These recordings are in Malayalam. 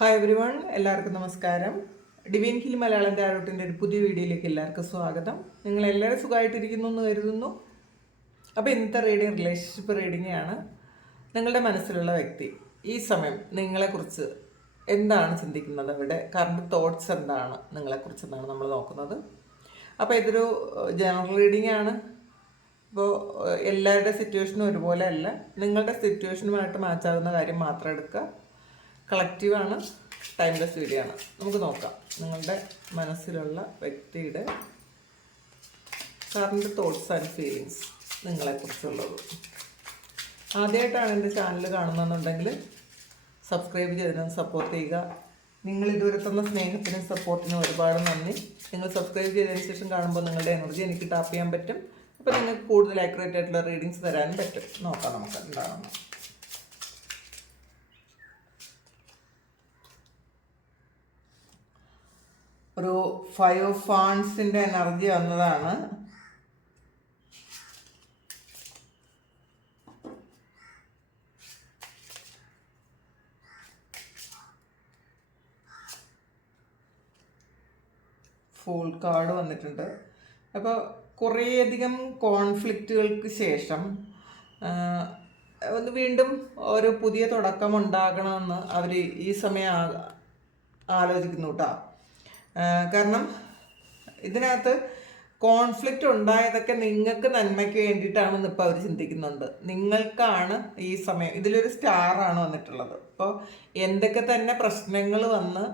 ഹായ് എവരി വൺ, എല്ലാവർക്കും നമസ്കാരം. ഡിവൈൻ ഹിൽ മലയാളം ടാരോട്ടിൻ്റെ ഒരു പുതിയ വീഡിയോയിലേക്ക് എല്ലാവർക്കും സ്വാഗതം. നിങ്ങൾ എല്ലാവരും സുഖമായിട്ടിരിക്കുന്നു എന്ന് കരുതുന്നു. അപ്പോൾ ഇന്നത്തെ റീഡിങ് റിലേഷൻഷിപ്പ് റീഡിംഗ് ആണ്. നിങ്ങളുടെ മനസ്സിലുള്ള വ്യക്തി ഈ സമയം നിങ്ങളെക്കുറിച്ച് എന്താണ് ചിന്തിക്കുന്നത്, അവിടെ കറണ്ട് തോട്ട്സ് എന്താണ് നിങ്ങളെക്കുറിച്ചെന്നാണ് നമ്മൾ നോക്കുന്നത്. അപ്പോൾ ഇതൊരു ജനറൽ റീഡിംഗ് ആണ്. ഇപ്പോൾ എല്ലാവരുടെ സിറ്റുവേഷനും ഒരുപോലെ അല്ല. നിങ്ങളുടെ സിറ്റുവേഷനുമായിട്ട് മാച്ചാകുന്ന കാര്യം മാത്രം എടുക്കുക. കളക്റ്റീവാണ്, ടൈംലെസ് വീഡിയോ ആണ്. നമുക്ക് നോക്കാം നിങ്ങളുടെ മനസ്സിലുള്ള വ്യക്തിയുടെ കറണ്ട് തോട്ട്സ് ആൻഡ് ഫീലിങ്സ് നിങ്ങളെക്കുറിച്ചുള്ളത്. ആദ്യമായിട്ടാണ് എൻ്റെ ചാനൽ കാണുന്നതെന്നുണ്ടെങ്കിൽ സബ്സ്ക്രൈബ് ചെയ്തതിനും സപ്പോർട്ട് ചെയ്യുക. നിങ്ങൾ ഇതുവരെ തന്ന സ്നേഹത്തിനും സപ്പോർട്ടിനും ഒരുപാട് നന്ദി. നിങ്ങൾ സബ്സ്ക്രൈബ് ചെയ്തതിന് ശേഷം കാണുമ്പോൾ നിങ്ങളുടെ എനർജി എനിക്ക് ടാപ്പ് ചെയ്യാൻ പറ്റും. അപ്പോൾ നിങ്ങൾക്ക് കൂടുതൽ ആക്യുറേറ്റ് ആയിട്ടുള്ള റീഡിങ്സ് തരാനും പറ്റും. നോക്കാം നമുക്ക് എന്താണെന്ന്. ഒരു 5 ഓഫ് ഫാൻസിൻ്റെ എനർജി വന്നതാണ്. ഫുൾ കാർഡ് വന്നിട്ടുണ്ട്. അപ്പോൾ കുറേയധികം കോൺഫ്ലിക്റ്റുകൾക്ക് ശേഷം വീണ്ടും ഒരു പുതിയ തുടക്കം ഉണ്ടാകണമെന്ന് അവർ ഈ സമയം ആലോചിക്കുന്നു കേട്ടോ. കാരണം ഇതിനകത്ത് കോൺഫ്ലിക്റ്റ് ഉണ്ടായതൊക്കെ നിങ്ങൾക്ക് നന്മയ്ക്ക് വേണ്ടിയിട്ടാണെന്ന് ഇപ്പോൾ അവർ ചിന്തിക്കുന്നുണ്ട്. നിങ്ങൾക്കാണ് ഈ സമയം, ഇതിലൊരു സ്റ്റാറാണ് വന്നിട്ടുള്ളത്. അപ്പോൾ എന്തൊക്കെ തന്നെ പ്രശ്നങ്ങൾ വന്ന്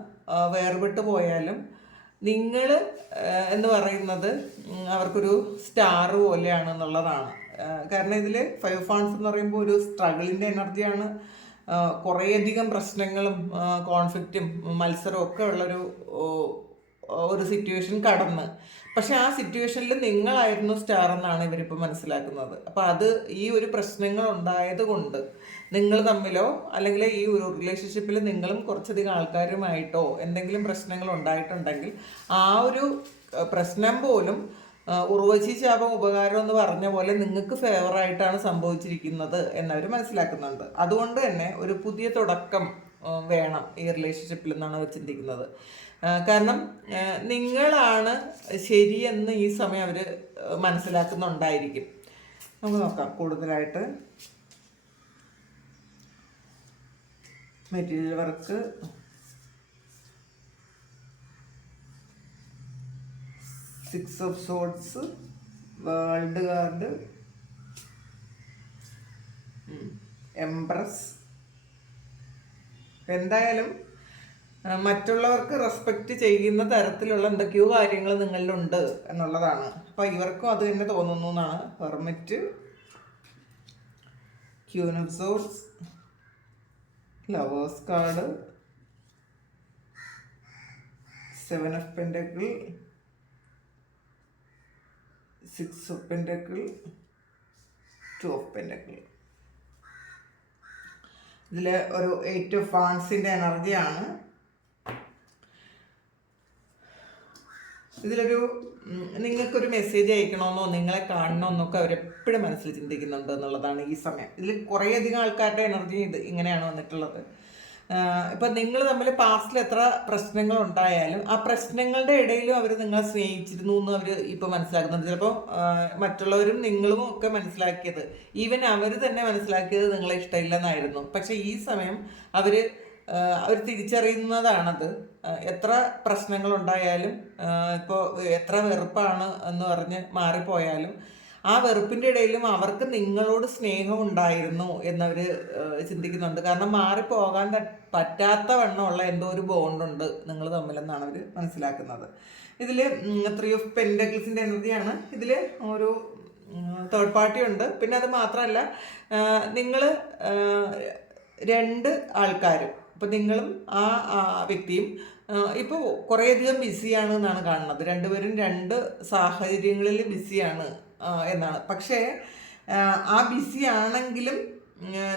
വേർപെട്ട് പോയാലും നിങ്ങൾ എന്ന് പറയുന്നത് അവർക്കൊരു സ്റ്റാർ പോലെയാണെന്നുള്ളതാണ്. കാരണം ഇതിൽ 5 ഫാൻസ് എന്ന് പറയുമ്പോൾ ഒരു സ്ട്രഗിളിൻ്റെ എനർജിയാണ്. കുറേയധികം പ്രശ്നങ്ങളും കോൺഫ്ലിക്റ്റും മത്സരവും ഒക്കെ ഉള്ളൊരു സിറ്റുവേഷൻ കടന്ന്, പക്ഷെ ആ സിറ്റുവേഷനിൽ നിങ്ങളായിരുന്നു സ്റ്റാർ എന്നാണ് ഇവരിപ്പോൾ മനസ്സിലാക്കുന്നത്. അപ്പോൾ അത് ഈ ഒരു പ്രശ്നങ്ങൾ ഉണ്ടായത് കൊണ്ട് നിങ്ങൾ തമ്മിലോ അല്ലെങ്കിൽ ഈ ഒരു റിലേഷൻഷിപ്പിൽ നിങ്ങളും കുറച്ചധികം ആൾക്കാരുമായിട്ടോ എന്തെങ്കിലും പ്രശ്നങ്ങൾ ഉണ്ടായിട്ടുണ്ടെങ്കിൽ ആ ഒരു പ്രശ്നം പോലും ഉർവശി ശാപം ഉപകാരം എന്ന് പറഞ്ഞ പോലെ നിങ്ങൾക്ക് ഫേവറായിട്ടാണ് സംഭവിച്ചിരിക്കുന്നത് എന്നവർ മനസ്സിലാക്കുന്നുണ്ട്. അതുകൊണ്ട് തന്നെ ഒരു പുതിയ തുടക്കം വേണം ഈ റിലേഷൻഷിപ്പിൽ എന്നാണ് അവർ ചിന്തിക്കുന്നത്. കാരണം നിങ്ങളാണ് ശരിയെന്ന് ഈ സമയം അവർ മനസ്സിലാക്കുന്നുണ്ടായിരിക്കും. നമുക്ക് നോക്കാം കൂടുതലായിട്ട്. Material work, six of swords, world card, empress. എന്തായാലും മറ്റുള്ളവർക്ക് റെസ്പെക്റ്റ് ചെയ്യുന്ന തരത്തിലുള്ള എന്തൊക്കെയോ കാര്യങ്ങൾ നിങ്ങളിലുണ്ട് എന്നുള്ളതാണ്. അപ്പോൾ ഇവർക്കും അത് തന്നെ തോന്നുന്നു എന്നാണ്. Hermit, queen of swords, lovers card, 7 of pentacle, 6 of pentacle, 2 of pentacle. ഇതിൽ ഒരു 8 ഓഫ് ഫാൻസിൻ്റെ എനർജിയാണ്. ഇതിലൊരു നിങ്ങൾക്കൊരു മെസ്സേജ് അയക്കണമെന്നോ നിങ്ങളെ കാണണമെന്നൊക്കെ അവരെപ്പോഴും മനസ്സിൽ ചിന്തിക്കുന്നുണ്ട് എന്നുള്ളതാണ് ഈ സമയം. ഇതിൽ കുറേയധികം ആൾക്കാരുടെ എനർജി ഇങ്ങനെയാണ് വന്നിട്ടുള്ളത്. ഇപ്പം നിങ്ങൾ തമ്മിൽ പാസ്റ്റിൽ എത്ര പ്രശ്നങ്ങൾ ഉണ്ടായാലും ആ പ്രശ്നങ്ങളുടെ ഇടയിലും അവർ നിങ്ങളെ സ്നേഹിച്ചിരുന്നു എന്ന് അവർ ഇപ്പോൾ മനസ്സിലാക്കുന്നുണ്ട്. ചിലപ്പോൾ മറ്റുള്ളവരും നിങ്ങളും ഒക്കെ മനസ്സിലാക്കിയത്, ഈവൻ അവർ തന്നെ മനസ്സിലാക്കിയത് നിങ്ങളെ ഇഷ്ടമില്ലെന്നായിരുന്നു. പക്ഷേ ഈ സമയം അവർ തിരിച്ചറിയുന്നതാണത്. എത്ര പ്രശ്നങ്ങളുണ്ടായാലും ഇപ്പോൾ എത്ര വെറുപ്പാണ് എന്ന് പറഞ്ഞ് മാറിപ്പോയാലും ആ വെറുപ്പിൻ്റെ ഇടയിലും അവർക്ക് നിങ്ങളോട് സ്നേഹം ഉണ്ടായിരുന്നു എന്നവർ ചിന്തിക്കുന്നുണ്ട്. കാരണം മാറിപ്പോകാൻ പറ്റാത്ത വണ്ണമുള്ള എന്തോ ഒരു ബോണ്ടുണ്ട് നിങ്ങൾ തമ്മിലെന്നാണ് അവർ മനസ്സിലാക്കുന്നത്. ഇതിൽ 3 ഓഫ് പെന്റക്കിൾസിൻ്റെ എനർജിയാണ്. ഇതിൽ ഒരു തേർഡ് പാർട്ടി ഉണ്ട്. പിന്നെ അത് മാത്രമല്ല, നിങ്ങൾ 2 ആൾക്കാരും, ഇപ്പം നിങ്ങളും ആ വ്യക്തിയും ഇപ്പോൾ കുറേയധികം ബിസിയാണ് എന്നാണ് കാണുന്നത്. രണ്ടുപേരും 2 സാഹചര്യങ്ങളിൽ ബിസിയാണ് എന്നാണ്. പക്ഷേ ആ ബിസി ആണെങ്കിലും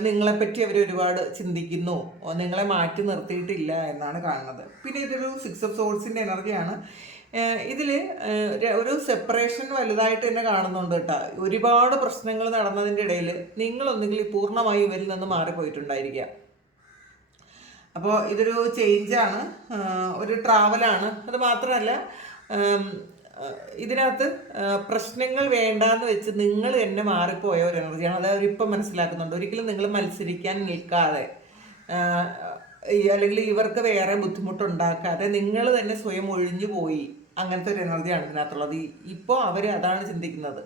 നിങ്ങളെപ്പറ്റി അവർ ഒരുപാട് ചിന്തിക്കുന്നു, നിങ്ങളെ മാറ്റി നിർത്തിയിട്ടില്ല എന്നാണ് കാണുന്നത്. പിന്നെ ഇതൊരു 6 ഓഫ് സോർഡ്സിൻ്റെ എനർജിയാണ്. ഇതിൽ ഒരു സെപ്പറേഷൻ വലുതായിട്ട് തന്നെ കാണുന്നുണ്ട് കേട്ടോ. ഒരുപാട് പ്രശ്നങ്ങൾ നടന്നതിൻ്റെ ഇടയിൽ നിങ്ങളൊന്നെങ്കിൽ പൂർണ്ണമായി ഇവരിൽ നിന്ന് മാറിപ്പോയിട്ടുണ്ടായിരിക്കുക. അപ്പോൾ ഇതൊരു ചേഞ്ചാണ്, ഒരു ട്രാവലാണ്. അത് മാത്രമല്ല ഇതിനകത്ത് പ്രശ്നങ്ങൾ വേണ്ടാന്ന് വെച്ച് നിങ്ങൾ തന്നെ മാറിപ്പോയ ഒരു എനർജിയാണ്. അത് അവരിപ്പം മനസ്സിലാക്കുന്നുണ്ട്. ഒരിക്കലും നിങ്ങൾ മത്സരിക്കാൻ നിൽക്കാതെ അല്ലെങ്കിൽ ഇവർക്ക് വേറെ ബുദ്ധിമുട്ടുണ്ടാക്കാതെ നിങ്ങൾ തന്നെ സ്വയം ഒഴിഞ്ഞു പോയി, അങ്ങനത്തെ ഒരു എനർജിയാണ് ഇതിനകത്തുള്ളത്. ഇപ്പോൾ അവർ അതാണ് ചിന്തിക്കുന്നത്,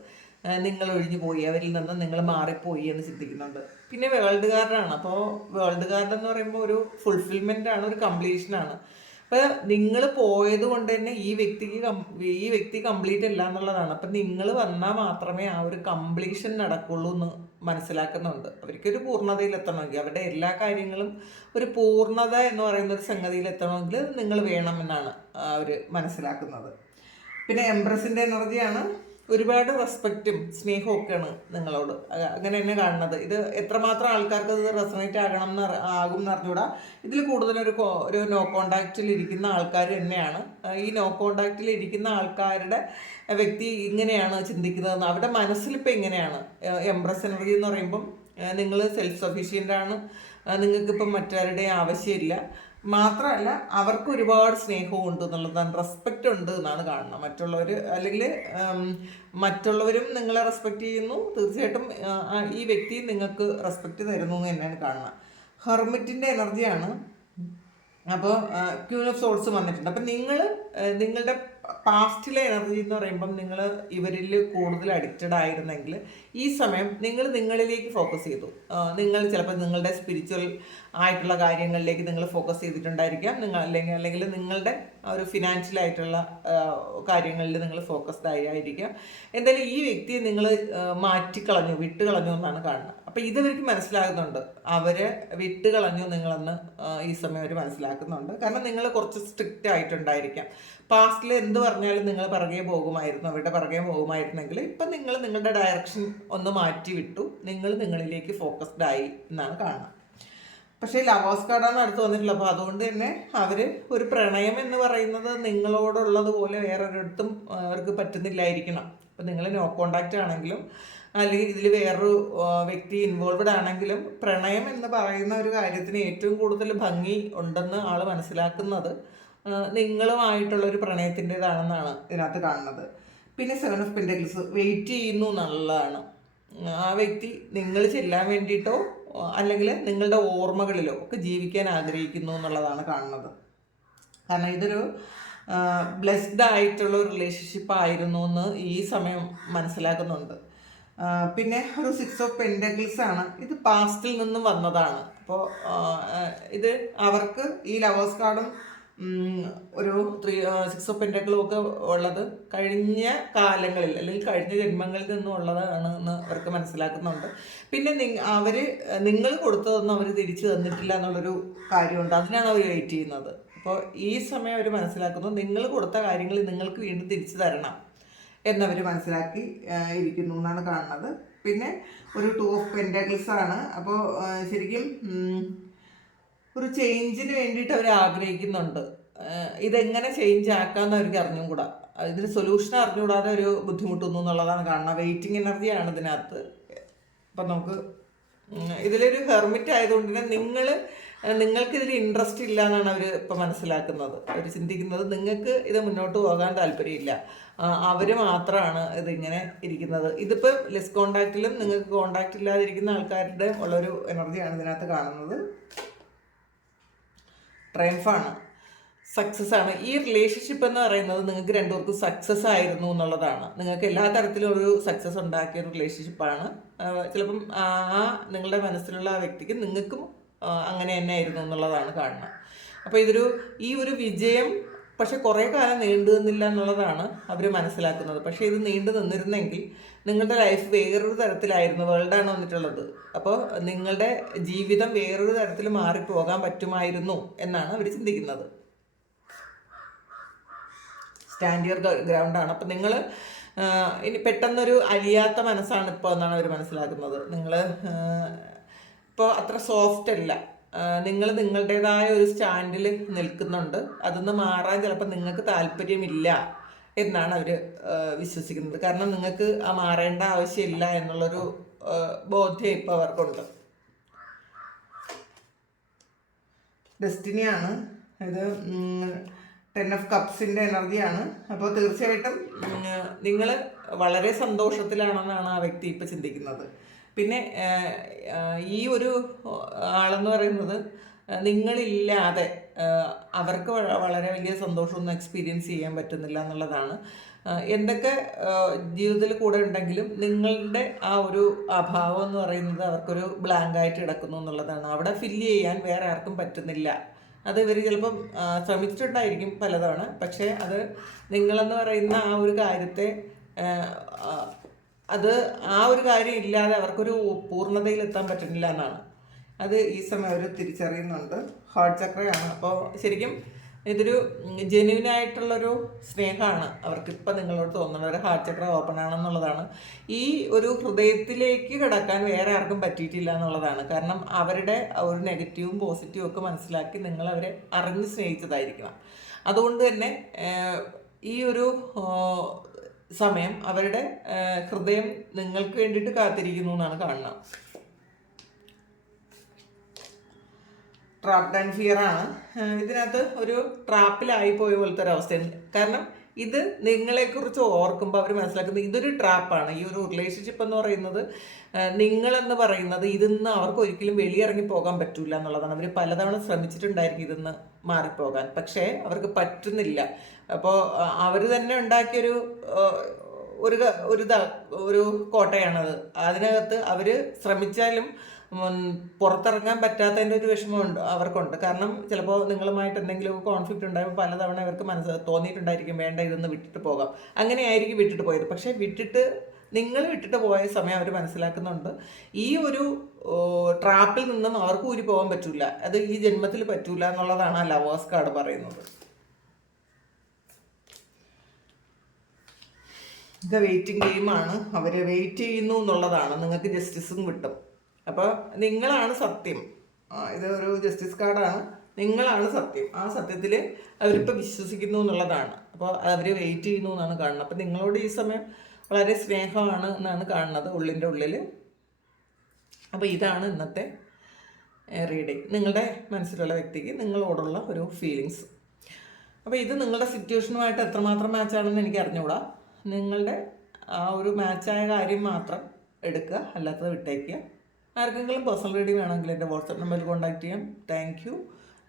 നിങ്ങൾ ഒഴിഞ്ഞു പോയി, അവരിൽ നിന്ന് നിങ്ങൾ മാറിപ്പോയി എന്ന് ചിന്തിക്കുന്നുണ്ട്. പിന്നെ വേൾഡ് കാർഡാണ്. അപ്പോൾ വേൾഡ് കാർഡ് എന്ന് പറയുമ്പോൾ ഒരു ഫുൾഫിൽമെൻ്റ് ആണ്, ഒരു കംപ്ലീഷനാണ്. അപ്പോൾ നിങ്ങൾ പോയത് കൊണ്ട് തന്നെ ഈ വ്യക്തി കംപ്ലീറ്റ് അല്ല എന്നുള്ളതാണ്. അപ്പം നിങ്ങൾ വന്നാൽ മാത്രമേ ആ ഒരു കംപ്ലീഷൻ നടക്കുള്ളൂ എന്ന് മനസ്സിലാക്കുന്നുണ്ട്. അവർക്കൊരു പൂർണ്ണതയിലെത്തണമെങ്കിൽ, അവരുടെ എല്ലാ കാര്യങ്ങളും ഒരു പൂർണ്ണത എന്ന് പറയുന്ന ഒരു സംഗതിയിലെത്തണമെങ്കിൽ നിങ്ങൾ വേണമെന്നാണ് അവർ മനസ്സിലാക്കുന്നത്. പിന്നെ എംപ്രസിൻ്റെ എനർജിയാണ്. ഒരുപാട് റെസ്പെക്റ്റും സ്നേഹവും ഒക്കെയാണ് നിങ്ങളോട്, അങ്ങനെ തന്നെ കാണുന്നത്. ഇത് എത്രമാത്രം ആൾക്കാർക്ക് അത് റെസണേറ്റ് ആകും എന്ന് അറിഞ്ഞൂടാ. ഇതിൽ കൂടുതലൊരു നോ കോണ്ടാക്റ്റിൽ ഇരിക്കുന്ന ആൾക്കാർ തന്നെയാണ്. ഈ നോ കോണ്ടാക്റ്റിൽ ഇരിക്കുന്ന ആൾക്കാരുടെ വ്യക്തി ഇങ്ങനെയാണ് ചിന്തിക്കുന്നതെന്ന് അവരുടെ മനസ്സിലിപ്പോൾ ഇങ്ങനെയാണ്. എംപ്രസ് എനർജി എന്ന് പറയുമ്പം നിങ്ങൾ സെൽഫ് സഫീഷ്യൻ്റ് ആണ്, നിങ്ങൾക്കിപ്പം മറ്റാരുടെ ആവശ്യമില്ല. മാത്രമല്ല അവർക്ക് ഒരുപാട് സ്നേഹവും ഉണ്ട് എന്നുള്ളതാണ്, റെസ്പെക്റ്റ് ഉണ്ട് എന്നാണ് കാണുന്നത്. മറ്റുള്ളവർ അല്ലെങ്കിൽ മറ്റുള്ളവരും നിങ്ങളെ റെസ്പെക്റ്റ് ചെയ്യുന്നു, തീർച്ചയായിട്ടും ഈ വ്യക്തി നിങ്ങൾക്ക് റെസ്പെക്റ്റ് തരുന്നു എന്ന് തന്നെയാണ് കാണുന്നത്. ഹെർമിറ്റിൻ്റെ എനർജിയാണ്. അപ്പോൾ ക്യൂൻ ഓഫ് സോൾസ് വന്നിട്ടുണ്ട്. അപ്പം നിങ്ങളുടെ പാസ്റ്റിലെ എനർജി എന്ന് പറയുമ്പം നിങ്ങൾ ഇവരിൽ കൂടുതൽ അഡിക്റ്റഡ് ആയിരുന്നെങ്കിൽ ഈ സമയം നിങ്ങൾ നിങ്ങളിലേക്ക് ഫോക്കസ് ചെയ്തു. നിങ്ങൾ ചിലപ്പോൾ നിങ്ങളുടെ സ്പിരിച്വൽ ആയിട്ടുള്ള കാര്യങ്ങളിലേക്ക് നിങ്ങൾ ഫോക്കസ് ചെയ്തിട്ടുണ്ടായിരിക്കാം. അല്ലെങ്കിൽ നിങ്ങളുടെ ഒരു ഫിനാൻഷ്യലായിട്ടുള്ള കാര്യങ്ങളിൽ നിങ്ങൾ ഫോക്കസ്ഡ് ആയിരിക്കാം. എന്തായാലും ഈ വ്യക്തിയെ നിങ്ങൾ മാറ്റിക്കളഞ്ഞു, വിട്ടുകളഞ്ഞു എന്നാണ് കാണുന്നത്. അപ്പം ഇതവർക്ക് മനസ്സിലാകുന്നുണ്ട്, അവരെ വിട്ടുകളഞ്ഞു നിങ്ങളെന്ന് ഈ സമയം അവർ മനസ്സിലാക്കുന്നുണ്ട്. കാരണം നിങ്ങൾ കുറച്ച് സ്ട്രിക്റ്റ് ആയിട്ടുണ്ടായിരിക്കാം. പാസ്റ്റിൽ എന്ത് പറഞ്ഞാലും നിങ്ങൾ പിറകെ പോകുമായിരുന്നു, അവരുടെ പിറകെ പോകുമായിരുന്നെങ്കിൽ ഇപ്പം നിങ്ങൾ നിങ്ങളുടെ ഡയറക്ഷൻ ഒന്ന് മാറ്റി വിട്ടു, നിങ്ങൾ നിങ്ങളിലേക്ക് ഫോക്കസ്ഡ് ആയി എന്നാണ് കാണുന്നത്. പക്ഷേ ലവേഴ്സ് കാർഡാണ് അടുത്ത് വന്നിട്ടുള്ളത്. അപ്പോൾ അതുകൊണ്ട് തന്നെ അവർ ഒരു പ്രണയം എന്ന് പറയുന്നത് നിങ്ങളോടുള്ളതുപോലെ വേറൊരിടത്തും അവർക്ക് പറ്റുന്നില്ലായിരിക്കണം. അപ്പം നിങ്ങൾ നോ കോണ്ടാക്റ്റ് ആണെങ്കിലും അല്ലെങ്കിൽ ഇതിൽ വേറൊരു വ്യക്തി ഇൻവോൾവഡ് ആണെങ്കിലും പ്രണയം എന്ന് പറയുന്ന ഒരു കാര്യത്തിന് ഏറ്റവും കൂടുതൽ ഭംഗി ഉണ്ടെന്ന് ആൾ മനസ്സിലാക്കുന്നത് നിങ്ങളുമായിട്ടുള്ളൊരു പ്രണയത്തിൻ്റെതാണെന്നാണ് ഇതിനകത്ത് കാണുന്നത്. പിന്നെ 7 ഓഫ് പെൻറ്റക്കിൾസ് വെയിറ്റ് ചെയ്യുന്നു എന്നുള്ളതാണ്. ആ വ്യക്തി നിങ്ങൾ ചെല്ലാൻ വേണ്ടിയിട്ടോ അല്ലെങ്കിൽ നിങ്ങളുടെ ഓർമ്മകളിലോ ഒക്കെ ജീവിക്കാൻ ആഗ്രഹിക്കുന്നു എന്നുള്ളതാണ് കാണുന്നത്. കാരണം ഇതൊരു ബ്ലെസ്ഡ് ആയിട്ടുള്ള ഒരു റിലേഷൻഷിപ്പ് ആയിരുന്നു എന്ന് ഈ സമയം മനസ്സിലാക്കുന്നുണ്ട്. പിന്നെ ഒരു 6 ഓഫ് പെൻറ്റക്കിൾസ് ആണ്. ഇത് പാസ്റ്റിൽ നിന്നും വന്നതാണ്. അപ്പോൾ ഇത് അവർക്ക് ഈ ലവേഴ്സ് കാർഡും ഒരു 6 ഓഫ് പെൻറ്റക്കിളും ഒക്കെ ഉള്ളത് കഴിഞ്ഞ കാലങ്ങളിൽ അല്ലെങ്കിൽ കഴിഞ്ഞ ജന്മങ്ങളിൽ നിന്നും ഉള്ളതാണ് എന്ന് അവർക്ക് മനസ്സിലാക്കുന്നുണ്ട്. പിന്നെ നിങ്ങൾ കൊടുത്തതൊന്നും അവർ തിരിച്ചു തന്നിട്ടില്ല എന്നുള്ളൊരു കാര്യമുണ്ട്. അതിനാണ് അവർ വെയിറ്റ് ചെയ്യുന്നത്. അപ്പോൾ ഈ സമയം അവർ മനസ്സിലാക്കുന്നു നിങ്ങൾ കൊടുത്ത കാര്യങ്ങൾ നിങ്ങൾക്ക് വീണ്ടും തിരിച്ചു തരണം എന്നവർ മനസ്സിലാക്കി ഇരിക്കുന്നു എന്നാണ് കാണുന്നത്. പിന്നെ ഒരു 2 ഓഫ് പെൻറ്റക്കിൾസ് ആണ്. അപ്പോൾ ശരിക്കും ഒരു ചേഞ്ചിന് വേണ്ടിയിട്ട് അവർ ആഗ്രഹിക്കുന്നുണ്ട്. ഇതെങ്ങനെ ചേഞ്ച് ആക്കാമെന്ന് അവർക്ക് അറിഞ്ഞും കൂടാ, ഇതിന് സൊല്യൂഷൻ അറിഞ്ഞുകൂടാതെ ഒരു ബുദ്ധിമുട്ടുന്നു എന്നുള്ളതാണ് കാണുന്നത്. വെയിറ്റിംഗ് എനർജിയാണ് ഇതിനകത്ത്. അപ്പം നമുക്ക് ഇതിലൊരു ഹെർമിറ്റ് ആയതുകൊണ്ട് തന്നെ നിങ്ങൾക്കിതിൽ ഇൻട്രസ്റ്റ് ഇല്ല എന്നാണ് അവർ ഇപ്പം മനസ്സിലാക്കുന്നത്. അവർ ചിന്തിക്കുന്നത് നിങ്ങൾക്ക് ഇത് മുന്നോട്ട് പോകാൻ താല്പര്യമില്ല, അവർ മാത്രമാണ് ഇതിങ്ങനെ ഇരിക്കുന്നത്. ഇതിപ്പോൾ ലെസ് കോണ്ടാക്റ്റിലും നിങ്ങൾക്ക് കോണ്ടാക്റ്റ് ഇല്ലാതിരിക്കുന്ന ആൾക്കാരുടെ ഉള്ളൊരു എനർജിയാണ് ഇതിനകത്ത് കാണുന്നത്. ട്രയംഫാണ്, സക്സസ് ആണ്. ഈ റിലേഷൻഷിപ്പ് എന്ന് പറയുന്നത് നിങ്ങൾക്ക് രണ്ടുപേർക്കും സക്സസ് ആയിരുന്നു എന്നുള്ളതാണ്. നിങ്ങൾക്ക് എല്ലാ തരത്തിലും ഒരു സക്സസ് ഉണ്ടാക്കിയ ഒരു റിലേഷൻഷിപ്പാണ്. ചിലപ്പം നിങ്ങളുടെ മനസ്സിലുള്ള ആ വ്യക്തിക്ക് നിങ്ങൾക്കും അങ്ങനെ തന്നെ ആയിരുന്നു എന്നുള്ളതാണ് കാണുന്നത്. അപ്പോൾ ഈ ഒരു വിജയം പക്ഷെ കുറേ കാലം നീണ്ടു നിന്നില്ല എന്നുള്ളതാണ് അവർ മനസ്സിലാക്കുന്നത്. പക്ഷേ ഇത് നീണ്ടു നിന്നിരുന്നെങ്കിൽ നിങ്ങളുടെ ലൈഫ് വേറൊരു തരത്തിലായിരുന്നു. വേൾഡാണ് വന്നിട്ടുള്ളത്. അപ്പോൾ നിങ്ങളുടെ ജീവിതം വേറൊരു തരത്തിൽ മാറിപ്പോകാൻ പറ്റുമായിരുന്നു എന്നാണ് അവർ ചിന്തിക്കുന്നത്. സ്റ്റാൻഡ് യുവർ ഗ്രൗണ്ടാണ്. അപ്പം നിങ്ങൾ ഇനി പെട്ടെന്നൊരു അലിയാത്ത മനസ്സാണ് ഇപ്പോൾ എന്നാണ് അവർ മനസ്സിലാക്കുന്നത്. നിങ്ങൾ ഇപ്പോൾ അത്ര സോഫ്റ്റ് അല്ല, നിങ്ങൾ നിങ്ങളുടേതായ ഒരു സ്റ്റാൻഡിൽ നിൽക്കുന്നുണ്ട്. അതൊന്ന് മാറാൻ ചിലപ്പോൾ നിങ്ങൾക്ക് താല്പര്യമില്ല എന്നാണ് അവർ വിശ്വസിക്കുന്നത്. കാരണം നിങ്ങൾക്ക് മാറേണ്ട ആവശ്യമില്ല എന്നുള്ളൊരു ബോധ്യം ഇപ്പോൾ അവർക്കുണ്ട്. ഡെസ്റ്റിനിയാണ് ഇത്. 10 ഓഫ് കപ്സിൻ്റെ എനർജിയാണ്. അപ്പോൾ തീർച്ചയായിട്ടും നിങ്ങൾ വളരെ സന്തോഷത്തിലാണെന്നാണ് ആ വ്യക്തി ഇപ്പോൾ ചിന്തിക്കുന്നത്. പിന്നെ ഈ ഒരു ആളെന്ന് പറയുന്നത് നിങ്ങളില്ലാതെ അവർക്ക് വളരെ വലിയ സന്തോഷമൊന്നും എക്സ്പീരിയൻസ് ചെയ്യാൻ പറ്റുന്നില്ല എന്നുള്ളതാണ്. എന്തൊക്കെ ജീവിതത്തിൽ കൂടെ ഉണ്ടെങ്കിലും നിങ്ങളുടെ ആ ഒരു അഭാവം എന്ന് പറയുന്നത് അവർക്കൊരു ബ്ലാങ്കായിട്ട് കിടക്കുന്നു എന്നുള്ളതാണ്. അവിടെ ഫില്ല് ചെയ്യാൻ വേറെ ആർക്കും പറ്റുന്നില്ല. അത് ഇവർ ചിലപ്പം ശ്രമിച്ചിട്ടുണ്ടായിരിക്കും പലതവണ, പക്ഷേ അത് നിങ്ങളെന്ന് പറയുന്ന ആ ഒരു കാര്യത്തെ അത് ആ ഒരു കാര്യം ഇല്ലാതെ അവർക്കൊരു പൂർണ്ണതയിലെത്താൻ പറ്റുന്നില്ല എന്നാണ്. അത് ഈ സമയം അവർ തിരിച്ചറിയുന്നുണ്ട്. ഹാർട്ട് ചക്രയാണ്. അപ്പോൾ ശരിക്കും ഇതൊരു ജെന്യുവിനായിട്ടുള്ളൊരു സ്നേഹമാണ് അവർക്കിപ്പോൾ നിങ്ങളോട് തോന്നുന്നത്. ഒരു ഹാർട്ട് ചക്ര ഓപ്പൺ ആണെന്നുള്ളതാണ്. ഈ ഒരു ഹൃദയത്തിലേക്ക് കിടക്കാൻ വേറെ ആർക്കും പറ്റിയിട്ടില്ല എന്നുള്ളതാണ്. കാരണം അവരുടെ ഒരു നെഗറ്റീവും പോസിറ്റീവും ഒക്കെ മനസ്സിലാക്കി നിങ്ങളവരെ അറിഞ്ഞ് സ്നേഹിച്ചതായിരിക്കണം. അതുകൊണ്ട് തന്നെ ഈ ഒരു സമയം അവരുടെ ഹൃദയം നിങ്ങൾക്ക് വേണ്ടിയിട്ട് കാത്തിരിക്കുന്നു എന്നാണ് കാണുന്നത്. ട്രാപ്ഡ് ആൻഡ് ഫിയർ ആണ്. ഇതിനകത്ത് ഒരു ട്രാപ്പിലായി പോയ പോലത്തെ ഒരു അവസ്ഥയാണ്. കാരണം ഇത് നിങ്ങളെക്കുറിച്ച് ഓർക്കുമ്പോൾ അവർ മനസ്സിലാക്കുന്നത് ഇതൊരു ട്രാപ്പാണ്. ഈ ഒരു റിലേഷൻഷിപ്പ് എന്ന് പറയുന്നത്, നിങ്ങളെന്ന് പറയുന്നത് ഇതിന്ന് അവർക്ക് ഒരിക്കലും വെളിയിറങ്ങി പോകാൻ പറ്റില്ല എന്നുള്ളതാണ്. അവർ പലതവണ ശ്രമിച്ചിട്ടുണ്ടായിരിക്കും ഇതിന്ന് മാറിപ്പോകാൻ, പക്ഷേ അവർക്ക് പറ്റുന്നില്ല. അപ്പോൾ അവർ തന്നെ ഉണ്ടാക്കിയൊരു ഒരു കോട്ടയാണത്. അതിനകത്ത് അവർ ശ്രമിച്ചാലും പുറത്തിറങ്ങാൻ പറ്റാത്തതിൻ്റെ ഒരു വിഷമമുണ്ട് അവർക്കുണ്ട്. കാരണം ചിലപ്പോൾ നിങ്ങളുമായിട്ട് എന്തെങ്കിലും കോൺഫ്ലിക്റ്റ് ഉണ്ടായപ്പോൾ പലതവണ അവർക്ക് തോന്നിയിട്ടുണ്ടായിരിക്കും വേണ്ട ഇതൊന്ന് വിട്ടിട്ട് പോകാം. അങ്ങനെയായിരിക്കും വിട്ടിട്ട് പോയത്. പക്ഷേ നിങ്ങൾ വിട്ടിട്ട് പോയ സമയം അവർ മനസ്സിലാക്കുന്നുണ്ട് ഈ ഒരു ട്രാപ്പിൽ നിന്നും അവർക്ക് ഊരി പോകാൻ പറ്റില്ല. അത് ഈ ജന്മത്തിൽ പറ്റില്ല എന്നുള്ളതാണ് ആ ലവേഴ്സ് കാർഡ് പറയുന്നത്. ഇത് വെയിറ്റിംഗ് ഗെയിമാണ്. അവർ വെയിറ്റ് ചെയ്യുന്നു എന്നുള്ളതാണ്. നിങ്ങൾക്ക് ജസ്റ്റിസും കിട്ടും. അപ്പോൾ നിങ്ങളാണ് സത്യം. ഇത് ഒരു ജസ്റ്റിസ് കാർഡാണ്. നിങ്ങളാണ് സത്യം. ആ സത്യത്തിൽ അവരിപ്പോൾ വിശ്വസിക്കുന്നു എന്നുള്ളതാണ്. അപ്പോൾ അവർ വെയിറ്റ് ചെയ്യുന്നു എന്നാണ് കാണുന്നത്. അപ്പോൾ നിങ്ങളോട് ഈ സമയം വളരെ സ്നേഹമാണ് എന്നാണ് കാണുന്നത് ഉള്ളിൻ്റെ ഉള്ളിൽ. അപ്പോൾ ഇതാണ് ഇന്നത്തെ റീഡിങ്. നിങ്ങളുടെ മനസ്സിലുള്ള വ്യക്തിക്ക് നിങ്ങളോടുള്ള ഒരു ഫീലിങ്സ്. അപ്പോൾ ഇത് നിങ്ങളുടെ സിറ്റുവേഷനുമായിട്ട് എത്രമാത്രം മാച്ചാണെന്ന് എനിക്ക് അറിഞ്ഞുകൂടാ. നിങ്ങളുടെ ആ ഒരു മാച്ചായ കാര്യം മാത്രം എടുക്കുക, അല്ലാത്തത് വിട്ടേക്കുക. ആർക്കെങ്കിലും പേഴ്സണൽ റീഡിങ് വേണമെങ്കിൽ എൻ്റെ വാട്സപ്പ് നമ്പറിൽ കോൺടാക്ട് ചെയ്യാം. Thank you.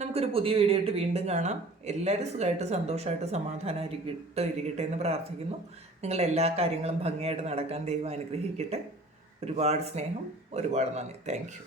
നമുക്കൊരു പുതിയ വീഡിയോ ആയിട്ട് വീണ്ടും കാണാം. എല്ലാവരും സുഖമായിട്ട് സന്തോഷമായിട്ട് സമാധാനമായിരിക്കട്ടെ എന്ന് പ്രാർത്ഥിക്കുന്നു. നിങ്ങളുടെ എല്ലാ കാര്യങ്ങളും ഭംഗിയായിട്ട് നടക്കാൻ ദൈവം അനുഗ്രഹിക്കട്ടെ. ഒരുപാട് സ്നേഹം, ഒരുപാട് നന്ദി. Thank you.